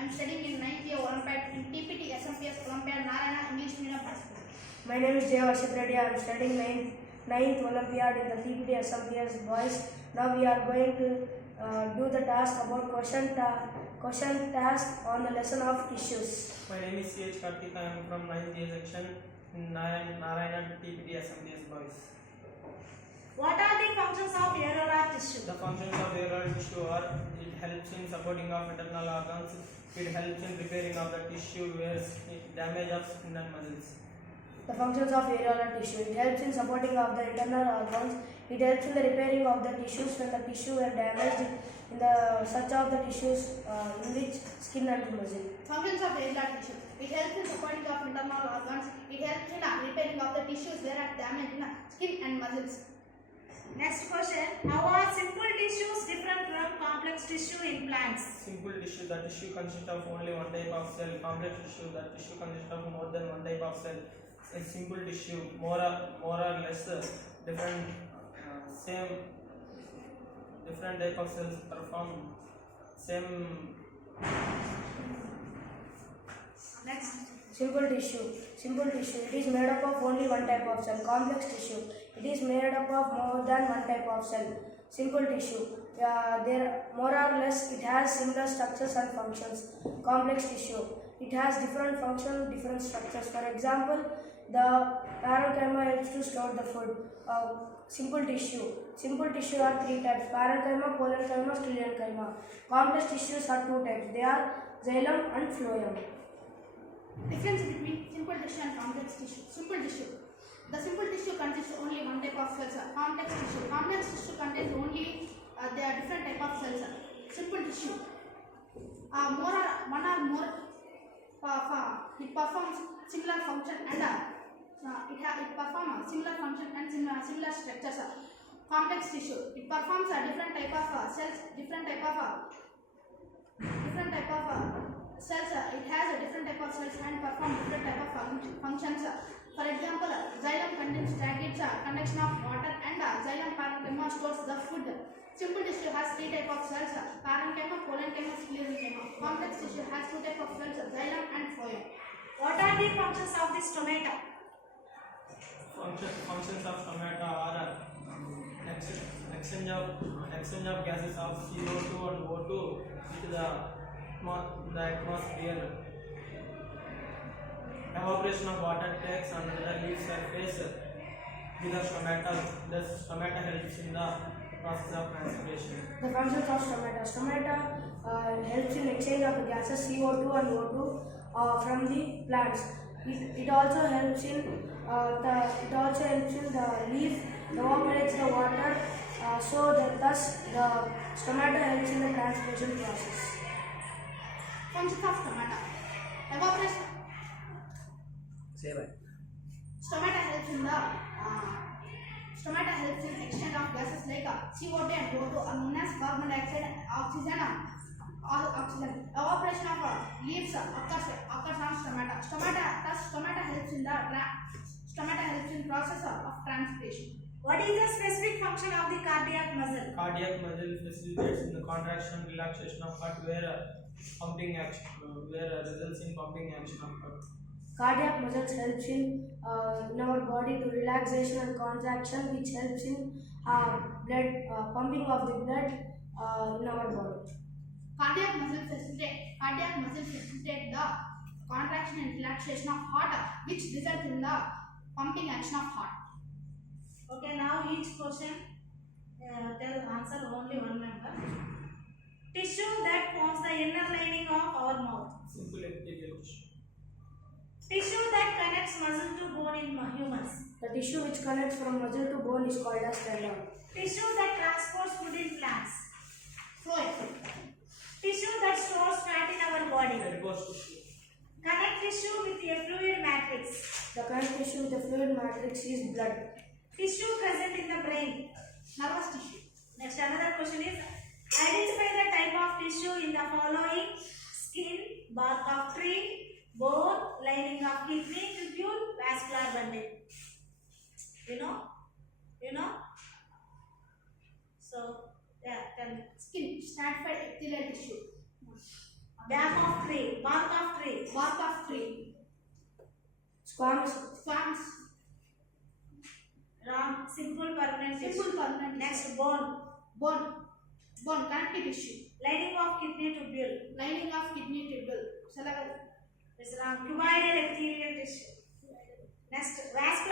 I am studying in 9th year Olympiad in TPT Smps Olympiad Narayana English Medium participant. My name is Jayavashit Reddy. I am studying 9th Olympiad in the TPT SMPS boys. Now we are going to do the task about question task on the lesson of tissues. My name is C.H. Karthik. I am from 9th year section in Narayana TPT SMPS boys. What are the functions of areolar tissue? The functions of areolar tissue are: it helps in supporting of internal organs, it helps in repairing of the tissue where damage of skin and muscles. The functions of areolar tissue. It helps in supporting of the internal organs. It helps in the repairing of the tissues when the tissue were damaged in the such of the tissues in which skin and muscle. Functions of areolar tissue. It helps in supporting of internal organs. It helps in repairing of the tissues where are damaged in skin and muscles. Next question. How are simple tissues different from complex tissue in plants? Simple tissue, the tissue consists of only one type of cell. Complex tissue, the tissue consists of more than one type of cell. A simple tissue, more or less different type of cells perform same. Next. Simple tissue. It is made up of only one type of cell. Complex tissue. It is made up of more than one type of cell. Simple tissue. There more or less it has similar structures and functions. Complex tissue. It has different functions, different structures. For example, the parenchyma helps to store the food. Simple tissue are three types: parenchyma, collenchyma, sclerenchyma. Complex tissues are two types. They are xylem and phloem. Difference between simple tissue and complex tissue. Simple tissue. The simple tissue consists only one type of cells. Complex tissue contains only there are different type of cells. Simple tissue. One or more it performs similar function and it performs similar function and similar structures. Complex tissue. It performs a different type of cells, different type of cells. It has a different type of cells and perform different type of functions. For example, xylem contains conduction of water and xylem parenchyma stores the food. Simple tissue has three type of cells: parenchyma, collenchyma, sclerenchyma. Complex tissue has two type of cells: xylem and phloem. What are the functions of the stomata? Functions of stomata are exchange of gases of CO2 and O2 into the atmosphere. Evaporation of water takes under the leaf surface to the stomata. The stomata helps in the process of transpiration. The functions of stomata. Stomata helps in exchange of gases CO2 and O2 from the plants. It also helps in the leaf evaporates the water, so that thus the stomata helps in the transpiration process. Functions of stomata. Evaporation. Stomata helps in exchange of gases like CO2 and O2 are known as carbon dioxide and oxygen. Evaporation of leaves occurs on stomata. Stomata helps in process of transpiration. What is the specific function of the cardiac muscle? Cardiac muscle facilitates in the contraction and relaxation of heart, where pumping action, where results in pumping action of heart. Cardiac muscles helps in our body to relaxation and contraction, which helps in pumping of the blood in our body. Cardiac muscles facilitate the contraction and relaxation of heart, which results in the pumping action of heart. Okay, now each question answer only one member. Tissue that forms the inner lining of our mouth. Simple epithelial tissue. Tissue that connects muscle to bone in humans. The tissue which connects from muscle to bone is called as tendon. Tissue that transports food in plants. Phloem. Tissue that stores fat in our body. Adipose tissue. Connect tissue with a fluid matrix. The connective tissue with the fluid matrix is blood. Tissue present in the brain. Nervous tissue. Next, another question is: identify the type of tissue in the following: skin, bark of tree, bone, lining of kidney, tubule, vascular bundle. You know? So, yeah, tell me. Skin, stratified epithelial tissue. Back of tree. Bark of tree. Bark of tree. Squamous. Squamous. Wrong. Simple permanent Simple tissue. permanent. Next, bone. Bone. Bone. Connective tissue. Lining of kidney tubule. Lining of kidney tubule. It's wrong. Cuboidal epithelial tissue. Next, vascular